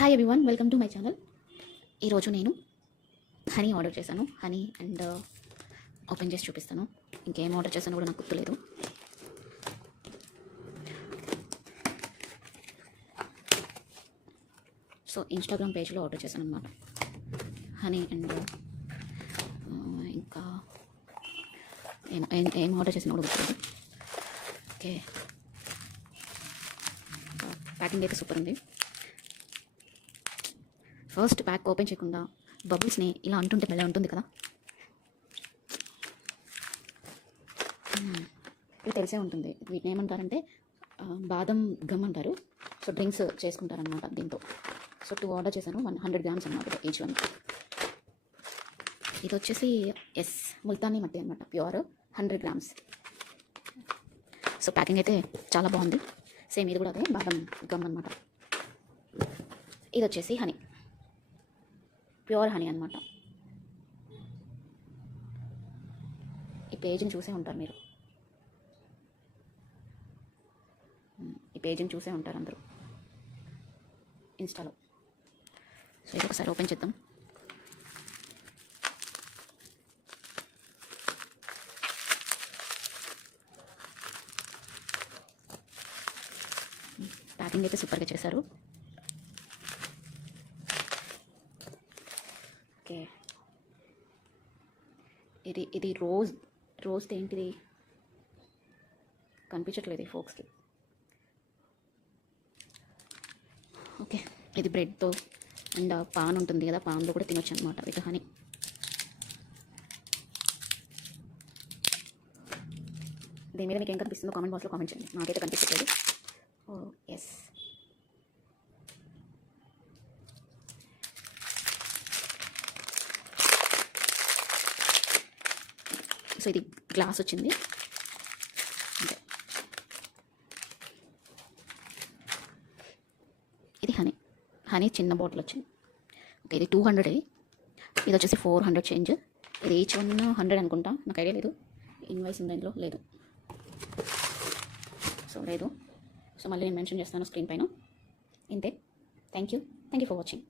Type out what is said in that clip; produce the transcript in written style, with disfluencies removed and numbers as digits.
Hi everyone, welcome to my channel. ఈరోజు నేను honey order చేశాను. హనీ అండ్ ఓపెన్ చేసి చూపిస్తాను. ఇంకేం ఆర్డర్ చేశాను కూడా నాకు గుర్తులేదు. సో ఇన్స్టాగ్రామ్ పేజ్లో ఆర్డర్ చేశాను అనమాట హనీ అండ్ ఇంకా ఏం ఆర్డర్ చేసిన కూడా గుర్తులేదు. ఓకే, ప్యాకింగ్ అయితే సూపర్ ఉంది. ఫస్ట్ ప్యాక్ ఓపెన్ చేయకుండా బబుల్స్ని ఇలా అంటుంటే మెల్ల ఉంటుంది కదా. ఇది తెలిసే ఉంటుంది. వీటిని ఏమంటారంటే బాదం గమ్ అంటారు. సో డ్రింక్స్ చేసుకుంటారనమాట దీంతో. సో 2 ఆర్డర్ చేశాను. 100 grams అనమాట ఈచ్ వన్. ఇది వచ్చేసి ముల్తానీ మట్టి అనమాట, ప్యూర్ 100 grams. సో ప్యాకింగ్ అయితే చాలా బాగుంది. సేమ్ ఇది కూడా అదే బాదం గమ్ అనమాట. ఇది వచ్చేసి హనీ, ప్యూర్ హనీ అనమాట. ఈ పేజీని చూసే ఉంటారు మీరు, ఈ పేజీని చూసే ఉంటారు అందరూ ఇన్స్టాలో. సో ఇది ఒకసారి ఓపెన్ చేద్దాం. ప్యాకింగ్ అయితే సూపర్గా చేశారు. ఓకే, ఇది రోజ్ ఏంటిది కనిపించట్లేదు ఈ ఫోక్స్కి. ఓకే, ఇది బ్రెడ్తో అండ్ పాన్ ఉంటుంది కదా, పాన్లో కూడా తినొచ్చు అనమాట విత్ హనీ. దీని మీద మీకు ఏం కనిపిస్తుందో కామెంట్ బాక్స్లో కామెంట్ చేయండి. నాకైతే కనిపించట్లేదు. ఓ ఎస్, సో ఇది గ్లాస్ వచ్చింది. ఇది హనీ చిన్న బాటిల్ వచ్చింది. ఓకే, ఇది 200. ఇది వచ్చేసి 400 చేంజ్. ఇది ఈచ్ వన్ 100 అనుకుంటా, నాకు ఐడియా లేదు. ఇన్వాయిస్ ఉందా ఇందులో? లేదు. సో లేదు. సో మళ్ళీ నేను మెన్షన్ చేస్తాను స్క్రీన్ పైన. ఇంతే. Thank you for watching.